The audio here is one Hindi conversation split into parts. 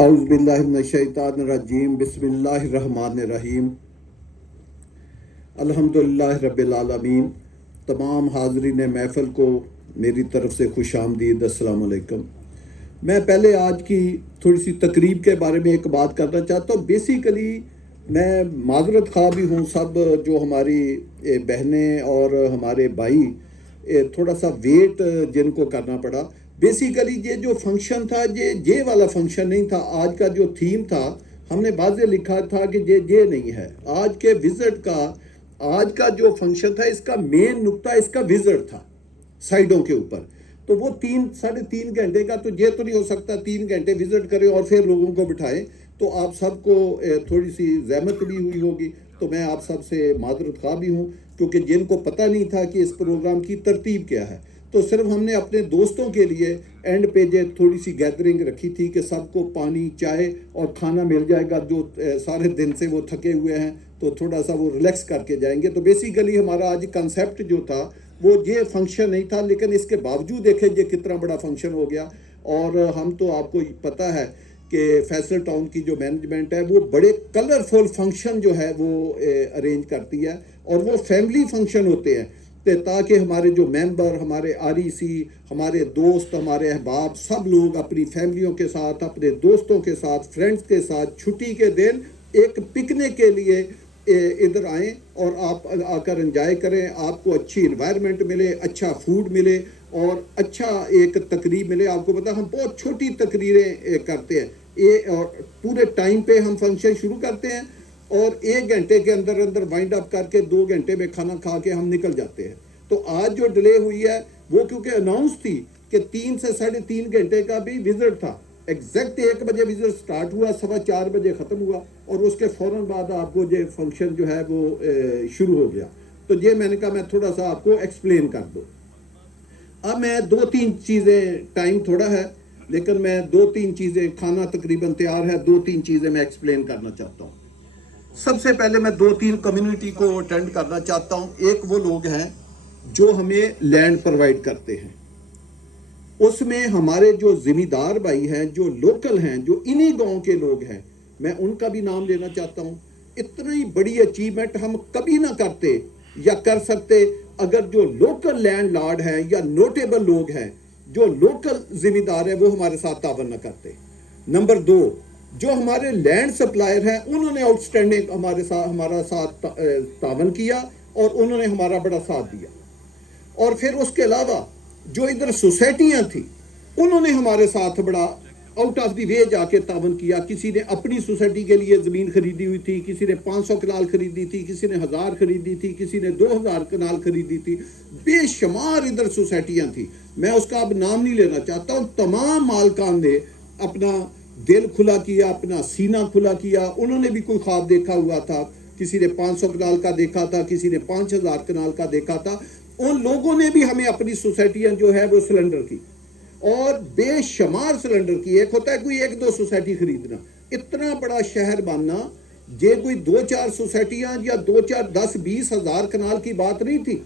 औज़ुबिल्लाहिमिनश्शैतानिर्रजीम बिस्मिल्लाहिर्रहमानिर्रहीम अल्हम्दुलिल्लाह रब्बिल आलमीन। तमाम हाज़रीन महफ़िल को मेरी तरफ़ से खुश आमदीद, अस्सलाम वालेकुम। मैं पहले आज की थोड़ी सी तकरीब के बारे में एक बात करना चाहता हूँ। बेसिकली मैं माज़रत ख़्वाह भी हूँ, सब जो हमारी बहनें और हमारे भाई थोड़ा सा वेट जिनको करना पड़ा। बेसिकली ये जो फंक्शन था ये वाला फंक्शन नहीं था। आज का जो थीम था हमने वाज़े लिखा था कि ये नहीं है। आज के विज़िट का, आज का जो फंक्शन था इसका मेन नुक्ता इसका विज़िट था साइडों के ऊपर। तो वो 3-3.5 घंटे का तो ये तो नहीं हो सकता 3 घंटे विज़िट करें और फिर लोगों को बिठाएं। तो आप सबको थोड़ी सी जहमत भी हुई होगी। तो मैं आप सब से माज़रत ख़्वाह भी हूँ, क्योंकि जिनको पता नहीं था कि इस प्रोग्राम की तरतीब क्या है। तो सिर्फ हमने अपने दोस्तों के लिए एंड पे जो थोड़ी सी गैदरिंग रखी थी कि सबको पानी, चाय और खाना मिल जाएगा। जो सारे दिन से वो थके हुए हैं तो थोड़ा सा वो रिलैक्स करके जाएंगे। तो बेसिकली हमारा आज कंसेप्ट जो था वो ये फंक्शन नहीं था, लेकिन इसके बावजूद देखें ये कितना बड़ा फंक्शन हो गया। और हम तो आपको पता है कि फैसल टाउन की जो मैनेजमेंट है वो बड़े कलरफुल फंक्शन जो है वो अरेंज करती है, और वो फैमिली फंक्शन होते हैं ताकि हमारे जो मेंबर, हमारे आरईसी, हमारे दोस्त, हमारे अहबाब सब लोग अपनी फैमिलियों के साथ, अपने दोस्तों के साथ, फ्रेंड्स के साथ छुट्टी के दिन एक पिकनिक के लिए इधर आएँ और आप आकर एंजॉय करें। आपको अच्छी इन्वायरमेंट मिले, अच्छा फूड मिले और अच्छा एक तकरीब मिले। आपको पता हम बहुत छोटी तकरीरें करते हैं और पूरे टाइम पे हम फंक्शन शुरू करते हैं और 1 घंटे के अंदर अंदर वाइंड अप करके 2 घंटे में खाना खा के हम निकल जाते हैं। तो आज जो डिले हुई है वो क्योंकि अनाउंस थी कि 3 से 3.5 घंटे का भी विजिट था। एग्जैक्ट 1 बजे विजिट स्टार्ट हुआ, 4:15 बजे ख़त्म हुआ और उसके फ़ौरन बाद आपको ये फंक्शन जो है वो शुरू हो गया। तो ये मैंने कहा मैं थोड़ा सा आपको एक्सप्लेन कर दूँ। अब मैं 2-3 चीज़ें, टाइम थोड़ा है लेकिन मैं 2-3 चीज़ें, खाना तकरीबन तैयार है, 2-3 चीज़ें मैं एक्सप्लेन करना चाहता हूँ। सबसे पहले मैं 2-3 कम्युनिटी को अटेंड करना चाहता हूँ। एक वो लोग हैं जो हमें लैंड प्रोवाइड करते हैं, उसमें हमारे जो ज़िम्मेदार भाई हैं, जो लोकल हैं, जो इन्हीं गांव के लोग हैं, मैं उनका भी नाम लेना चाहता हूँ। इतनी बड़ी अचीवमेंट हम कभी ना करते या कर सकते अगर जो लोकल लैंड लॉर्ड हैं या नोटेबल लोग हैं, जो लोकल ज़िम्मेदार है, वो हमारे साथ तावन न करते। नंबर 2, जो हमारे लैंड सप्लायर हैं उन्होंने आउटस्टैंडिंग हमारा साथ तावन किया और उन्होंने हमारा बड़ा साथ दिया। और फिर उसके अलावा जो इधर सोसाइटियाँ थी उन्होंने हमारे साथ बड़ा आउट ऑफ द वे जाके तावन किया। किसी ने अपनी सोसाइटी के लिए ज़मीन खरीदी हुई थी, किसी ने 500 कनाल खरीदी थी, किसी ने 1000 खरीदी थी, किसी ने 2000 कनाल खरीदी थी। बेशुमार इधर सोसाइटियाँ थी, मैं उसका अब नाम नहीं लेना चाहता हूँ। तमाम मालकान ने अपना दिल खुला किया, अपना सीना खुला किया। उन्होंने भी कोई ख्वाब देखा हुआ था, किसी ने 500 कनाल का देखा था, किसी ने 5000 कनाल का देखा था। उन लोगों ने भी हमें अपनी सोसाइटियाँ जो है वो सिलेंडर की, और बेशुमार सिलेंडर की। एक होता है कोई 1-2 सोसाइटी खरीदना, इतना बड़ा शहर बनना ये कोई 2-4 सोसाइटियाँ या 2-4 10-20 हज़ार कनाल की बात नहीं थी,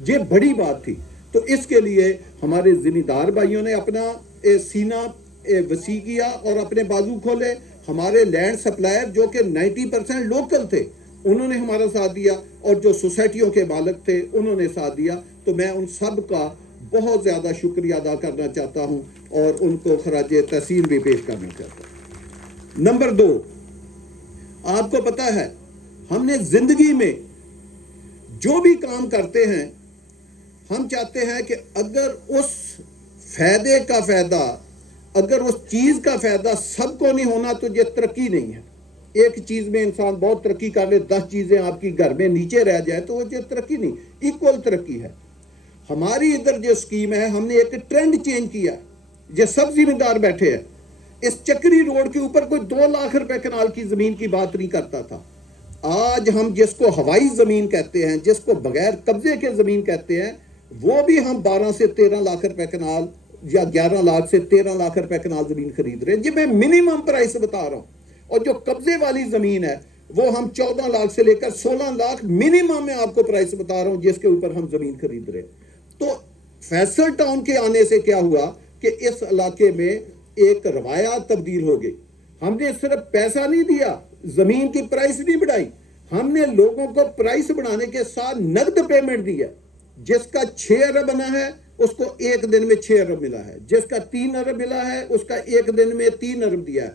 ये बड़ी बात थी। तो इसके लिए हमारे ज़िम्मेदार भाइयों ने अपना सीना वसी किया और अपने बाजू खोले। हमारे लैंड सप्लायर जो कि 90% लोकल थे उन्होंने हमारा साथ दिया, और जो सोसाइटियों के मालिक थे उन्होंने साथ दिया। तो मैं उन सब का बहुत ज़्यादा शुक्रिया अदा करना चाहता हूँ और उनको खराज तहसीन भी पेश करना चाहता हूँ। नंबर 2, आपको पता है हमने ज़िंदगी में जो भी काम करते हैं हम चाहते हैं कि अगर उस फ़ायदे का फ़ायदा, अगर उस चीज़ का फ़ायदा सबको नहीं होना तो ये तरक्की नहीं है। एक चीज़ में इंसान बहुत तरक्की कर ले, 10 चीज़ें आपकी घर में नीचे रह जाए तो वो ये तरक्की नहीं, इक्वल तरक्की है। हमारी इधर जो स्कीम है हमने एक ट्रेंड चेंज किया, ये सब जिम्मेदार बैठे हैं। इस चक्री रोड के ऊपर कोई 2 लाख रुपए कनाल की ज़मीन की बात नहीं करता था। आज हम जिसको हवाई ज़मीन कहते हैं, जिसको बगैर कब्जे के ज़मीन कहते हैं, वो भी हम 12 से 13 लाख रुपए कनाल या 11 लाख से 13 लाख रुपए कनाल ज़मीन खरीद रहे हैं। जी मैं मिनिमम प्राइस बता रहा हूँ। और जो कब्जे वाली ज़मीन है वो हम 14 लाख से लेकर 16 लाख मिनिमम में आपको प्राइस बता रहा हूँ जिसके ऊपर हम ज़मीन खरीद रहे हैं। तो फैसल टाउन के आने से क्या हुआ कि इस इलाके में एक रवायात तब्दील हो गई। हमने सिर्फ पैसा नहीं दिया, जमीन की प्राइस नहीं बढ़ाई, हमने लोगों को प्राइस बढ़ाने के साथ नकद पेमेंट दिया। जिसका 6 अरब बना है उसको एक दिन में 6 अरब मिला है, जिसका 3 अरब मिला है उसका एक दिन में 3 अरब दिया है,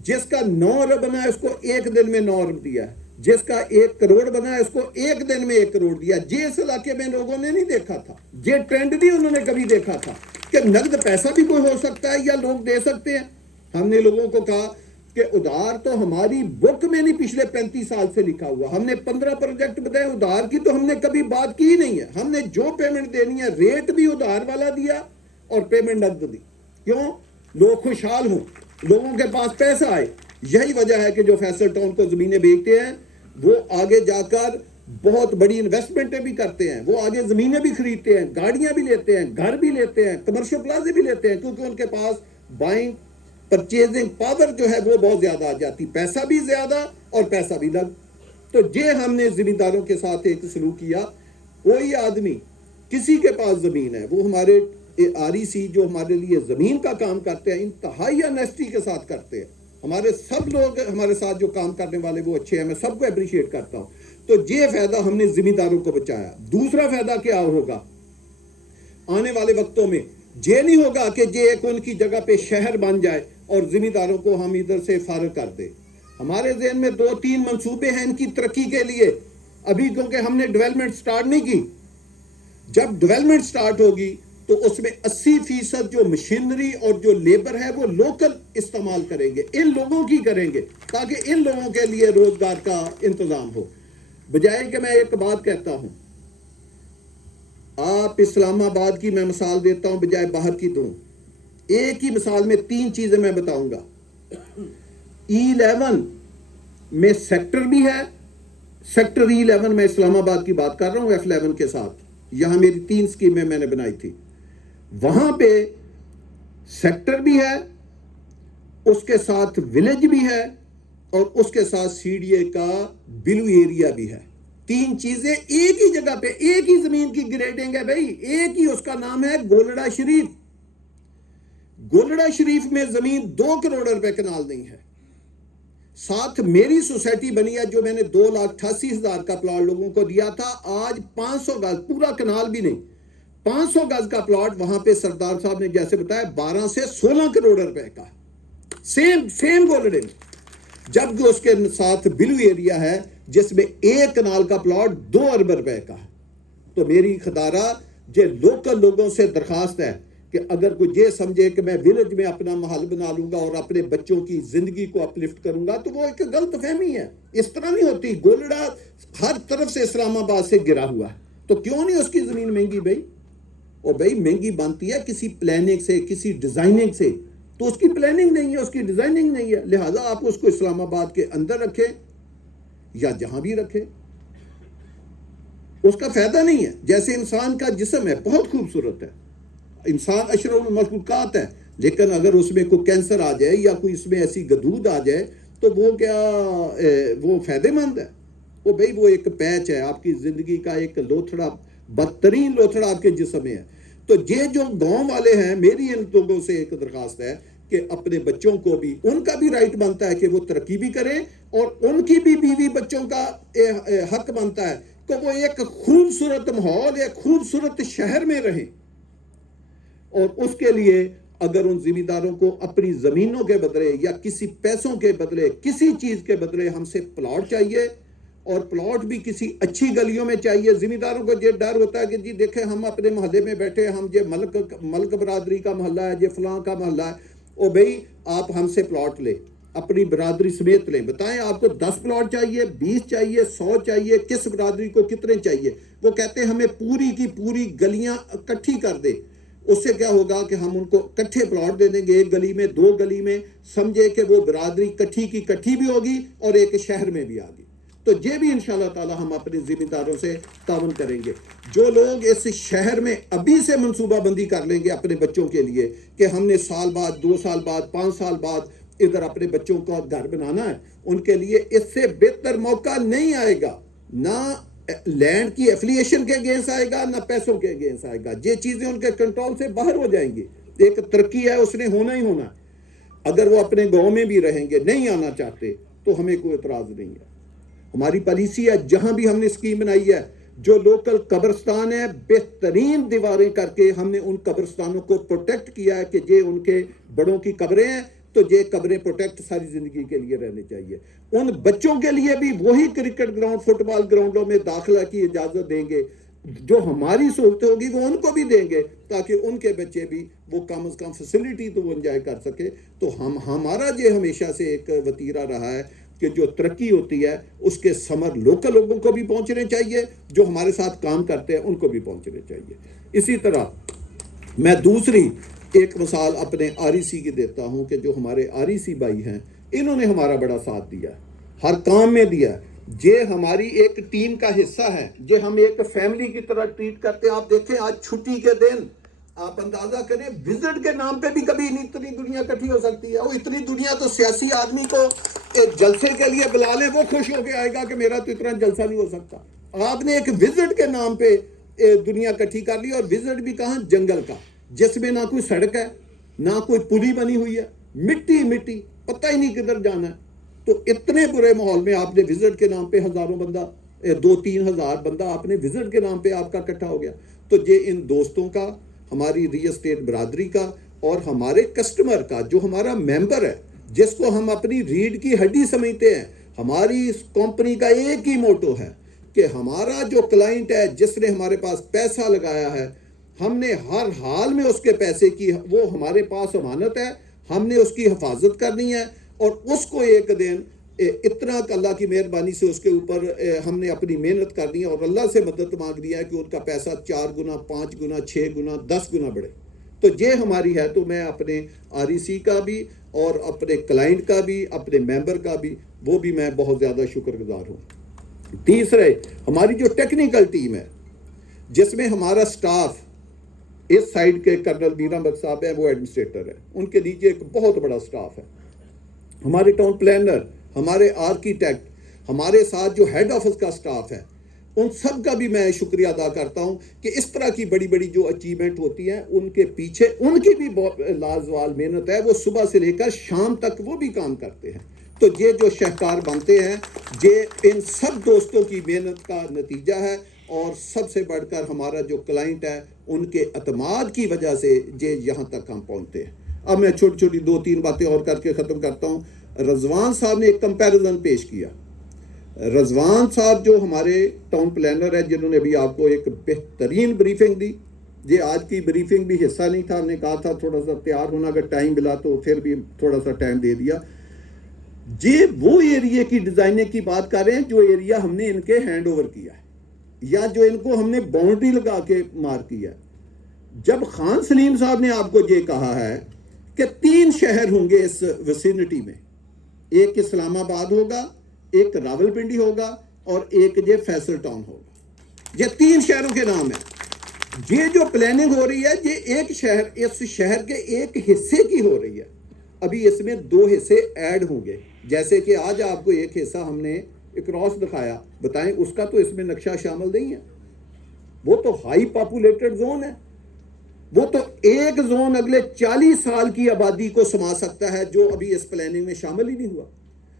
जिसका 9 अरब बना है उसको एक दिन में 9 अरब दिया है, जिसका 1 करोड़ बना है उसको एक दिन में 1 करोड़ दिया। ये इस इलाके में लोगों ने नहीं देखा था, ये ट्रेंड नहीं उन्होंने कभी देखा था कि नकद पैसा भी कोई हो सकता है या लोग दे सकते हैं। हमने लोगों को कहा कि उधार तो हमारी बुक में नहीं पिछले 35 साल से लिखा हुआ, हमने 15 प्रोजेक्ट बताए, उधार की तो हमने कभी बात की ही नहीं है। हमने जो पेमेंट देनी है रेट भी उधार वाला दिया और पेमेंट नकद दी। क्यों? लोग खुशहाल हों, लोगों के पास पैसा आए। यही वजह है कि जो फैसल टाउन को जमीनें बेचते हैं वो आगे जाकर बहुत बड़ी इन्वेस्टमेंटें भी करते हैं, वो आगे जमीनें भी खरीदते हैं, गाड़ियां भी लेते हैं, घर भी लेते हैं, कमर्शियल प्लाजे भी लेते हैं, क्योंकि उनके पास बाइंग परचेजिंग पावर जो है वो बहुत ज्यादा आ जाती, पैसा भी ज्यादा और पैसा भी लग। तो ये हमने जिम्मेदारों के साथ एक सलूक किया। कोई आदमी किसी के पास जमीन है, वो हमारे REC जो हमारे लिए जमीन का काम करते हैं इंतहाई ऑनेस्टी के साथ करते हैं। हमारे सब लोग हमारे साथ जो काम करने वाले वो अच्छे हैं, मैं सबको अप्रिशिएट करता हूं। तो ये फायदा हमने जिम्मेदारों को बचाया। दूसरा फायदा क्या होगा आने वाले वक्तों में? ये नहीं होगा कि ये एक उनकी जगह पे शहर बन जाए और जिम्मेदारों को हम इधर से फारग कर दे। हमारे ज़हन में 2-3 मंसूबे हैं इनकी तरक्की के लिए अभी, क्योंकि हमने डेवलपमेंट स्टार्ट नहीं की। जब डेवलपमेंट स्टार्ट होगी तो उसमें 80% जो मशीनरी और जो लेबर है वो लोकल इस्तेमाल करेंगे, इन लोगों की करेंगे, ताकि इन लोगों के लिए रोजगार का इंतजाम हो। बजाय कि मैं एक बात कहता हूं, आप इस्लामाबाद की मैं मिसाल देता हूं बजाय बाहर की दूं। एक ही मिसाल में 3 चीजें मैं बताऊंगा। E11 में सेक्टर भी है, सेक्टर E11 में इस्लामाबाद की बात कर रहा हूं F11 के साथ। यहां मेरी 3 स्कीमें मैंने बनाई थी, वहां पे सेक्टर भी है, उसके साथ विलेज भी है और उसके साथ CDA का ब्लू एरिया भी है। 3 चीजें एक ही जगह पे, एक ही जमीन की ग्रेडिंग है भाई, एक ही, उसका नाम है गोलड़ा शरीफ। गोलड़ा शरीफ में जमीन 2 करोड़ रुपए कनाल नहीं है। साथ मेरी सोसाइटी बनी है जो मैंने 2,88,000 का प्लॉट लोगों को दिया था। आज 500 गज, पूरा कनाल भी नहीं, 500 गज का प्लॉट वहां पे सरदार साहब ने जैसे बताया 12 से 16 करोड़ रुपए का, सेम गोल्डन। जबकि उसके साथ ब्लू एरिया है जिसमें 1 कनाल का प्लॉट 2 अरब रुपए का। तो मेरी खदारा जे लोकल लोगों से दरखास्त है कि अगर कोई ये समझे कि मैं विलेज में अपना महल बना लूंगा और अपने बच्चों की जिंदगी को अपलिफ्ट करूंगा, तो वो एक गलत फहमी है। इस तरह नहीं होती। गोलड़ा हर तरफ से इस्लामाबाद से गिरा हुआ है, तो क्यों नहीं उसकी जमीन महंगी भाई? और भाई महंगी बनती है किसी प्लानिंग से, किसी डिजाइनिंग से। तो उसकी प्लानिंग नहीं है, उसकी डिजाइनिंग नहीं है, लिहाजा आप उसको इस्लामाबाद के अंदर रखें या जहां भी रखें, उसका फायदा नहीं है। जैसे इंसान का जिस्म है बहुत खूबसूरत है, इंसान अशरफुल मखलूकात है, लेकिन अगर उसमें कोई कैंसर आ जाए या कोई इसमें ऐसी गदूद आ जाए तो वो क्या वो फायदेमंद है? वो भाई वो एक पैच है आपकी जिंदगी का, एक लोथड़ा, बदतरीन लोथड़ा आपके जिस्म में है। तो ये जो गांव वाले हैं, मेरी इन लोगों से एक दरखास्त है कि अपने बच्चों को भी, उनका भी राइट बनता है कि वो तरक्की भी करें और उनकी भी बीवी बच्चों का हक बनता है कि वो एक खूबसूरत माहौल, एक खूबसूरत शहर में रहें। और उसके लिए अगर उन जिम्मेदारों को अपनी जमीनों के बदले या किसी पैसों के बदले, किसी चीज के बदले हमसे प्लॉट चाहिए, और प्लॉट भी किसी अच्छी गलियों में चाहिए। जिम्मेदारों को ये डर होता है कि जी देखें हम अपने मोहल्ले में बैठे, हम ये मलक बरादरी का मोहल्ला है, ये फलां का मोहल्ला है, ओ भाई आप हमसे प्लॉट ले, अपनी बरादरी समेत लें, बताएं आपको 10 प्लॉट चाहिए, 20 चाहिए, 100 चाहिए, किस बरादरी को कितने चाहिए। वो कहते हैं हमें पूरी की पूरी गलियां इकट्ठी कर दे। उससे क्या होगा कि हम उनको इकट्ठे प्लॉट दे देंगे, एक गली में, 2 गली में, समझे कि वो बरादरी इकट्ठी की इकट्ठी भी होगी और एक शहर में भी आ गई। तो ये भी इंशाल्लाह ताला हम अपने जिम्मेदारों से तावन करेंगे। जो लोग इस शहर में अभी से मनसूबाबंदी कर लेंगे अपने बच्चों के लिए कि हमने साल बाद, 2 साल बाद, 5 साल बाद इधर अपने बच्चों का घर बनाना है, उनके लिए इससे बेहतर मौका नहीं आएगा। ना लैंड की एफिलिएशन के अगेंस्ट आएगा, ना पैसों के अगेंस्ट आएगा। ये चीजें उनके कंट्रोल से बाहर हो जाएंगी। एक तरक्की है, उसने होना ही होना है। अगर वो अपने गांव में भी रहेंगे, नहीं आना चाहते, तो हमें कोई एतराज़ नहीं है। हमारी पॉलिसी है, जहां भी हमने स्कीम बनाई है, जो लोकल कब्रिस्तान है, बेहतरीन दीवारें करके हमने उन कब्रिस्तानों को प्रोटेक्ट किया है कि ये उनके बड़ों की कब्रें हैं, तो ये कब्रें प्रोटेक्ट सारी जिंदगी के लिए रहनी चाहिए। उन बच्चों के लिए भी वही क्रिकेट ग्राउंड, फुटबॉल ग्राउंडों में दाखिला की इजाजत देंगे, जो हमारी सहूलत होगी वो उनको भी देंगे, ताकि उनके बच्चे भी वो कम से कम फैसिलिटी तो वो एंजॉय कर सके। तो हमारा ये हमेशा से एक वतीरा रहा है कि जो तरक्की होती है उसके समर लोकल लोगों को भी पहुंचने चाहिए, जो हमारे साथ काम करते हैं उनको भी पहुंचने चाहिए। इसी तरह मैं दूसरी एक मिसाल अपने आरईसी की देता हूं कि जो हमारे आरईसी भाई हैं, इन्होंने हमारा बड़ा साथ दिया, हर काम में दिया। ये हमारी एक टीम का हिस्सा है, ये हम एक फैमिली की तरह ट्रीट करते हैं। आप देखें, आज छुट्टी के दिन आप अंदाजा करें, विजिट के नाम पे भी कभी इतनी दुनिया इकट्ठी हो सकती है। वो इतनी दुनिया तो सियासी आदमी को एक जलसे के लिए बुला ले, वो खुश होकर आएगा कि मेरा तो इतना जलसा नहीं हो सकता। आपने एक विजिट के नाम पे दुनिया इकट्ठी कर ली, और विजिट भी कहाँ, जंगल का, जिसमें ना कोई सड़क है, ना कोई पुली बनी हुई है, मिट्टी मिट्टी, पता ही नहीं किधर जाना है। तो इतने बुरे माहौल में आपने विजिट के नाम पे हजारों बंदा, 2-3 हजार बंदा आपने विजिट के नाम पे आपका इकट्ठा हो गया। तो ये इन दोस्तों का, हमारी रियल एस्टेट बरादरी का, और हमारे कस्टमर का, जो हमारा मेंबर है, जिसको हम अपनी रीढ़ की हड्डी समझते हैं। हमारी इस कंपनी का एक ही मोटो है कि हमारा जो क्लाइंट है, जिसने हमारे पास पैसा लगाया है, हमने हर हाल में उसके पैसे की, वो हमारे पास अमानत है, हमने उसकी हिफाजत करनी है। और उसको एक दिन इतना अल्लाह की मेहरबानी से उसके ऊपर हमने अपनी मेहनत करनी है, और अल्लाह से मदद मांगनी है कि उनका पैसा 4 गुना, 5 गुना, 6 गुना, 10 गुना बढ़े। तो ये हमारी है। तो मैं अपने आरईसी का भी और अपने क्लाइंट का भी, अपने मेंबर का भी, वो भी मैं बहुत ज़्यादा शुक्रगुजार हूँ। तीसरे, हमारी जो टेक्निकल टीम है, जिसमें हमारा स्टाफ, इस साइड के कर्नल मीरा बख्श साहब हैं, वो एडमिनिस्ट्रेटर है, उनके नीचे एक बहुत बड़ा स्टाफ है। हमारे टाउन प्लानर, हमारे आर्किटेक्ट, हमारे साथ जो हेड ऑफिस का स्टाफ है, उन सब का भी मैं शुक्रिया अदा करता हूं कि इस तरह की बड़ी बड़ी जो अचीवमेंट होती हैं, उनके पीछे उनकी भी बहुत लाजवाब मेहनत है। वो सुबह से लेकर शाम तक वो भी काम करते हैं। तो ये जो शहकार बनते हैं, ये इन सब दोस्तों की मेहनत का नतीजा है। और सबसे बढ़कर हमारा जो क्लाइंट है, उनके अतमाद की वजह से ये यहाँ तक हम पहुँचते हैं। अब मैं छोटी छोटी 2-3 बातें और करके ख़त्म करता हूँ। रजवान साहब ने एक कंपैरिजन पेश किया। रजवान साहब जो हमारे टाउन प्लानर है, जिन्होंने भी आपको एक बेहतरीन ब्रीफिंग दी। ये आज की ब्रीफिंग भी हिस्सा नहीं था, हमने कहा था थोड़ा सा तैयार होना, अगर टाइम मिला तो फिर भी थोड़ा सा टाइम दे दिया। ये वो एरिया की डिजाइनिंग की बात कर रहे हैं जो एरिया हमने इनके हैंड ओवर किया है, या जो इनको हमने बाउंड्री लगा के मार किया। जब खान सलीम साहब ने आपको ये कहा है कि 3 शहर होंगे इस विसिनिटी में, एक इस्लामाबाद होगा, एक रावलपिंडी होगा, और एक ये फैसल टाउन होगा। ये 3 शहरों के नाम है। ये जो प्लानिंग हो रही है, ये एक शहर, इस शहर के एक हिस्से की हो रही है। अभी इसमें 2 हिस्से ऐड होंगे। जैसे कि आज आपको एक हिस्सा हमने क्रॉस दिखाया, बताएं उसका तो इसमें नक्शा शामिल नहीं है। वो तो हाई पॉपुलेटेड जोन है। वो तो एक जोन अगले 40 साल की आबादी को समा सकता है, जो अभी इस प्लानिंग में शामिल ही नहीं हुआ।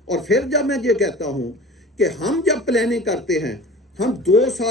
और फिर जब मैं ये कहता हूं कि हम जब प्लानिंग करते हैं, हम 2 साल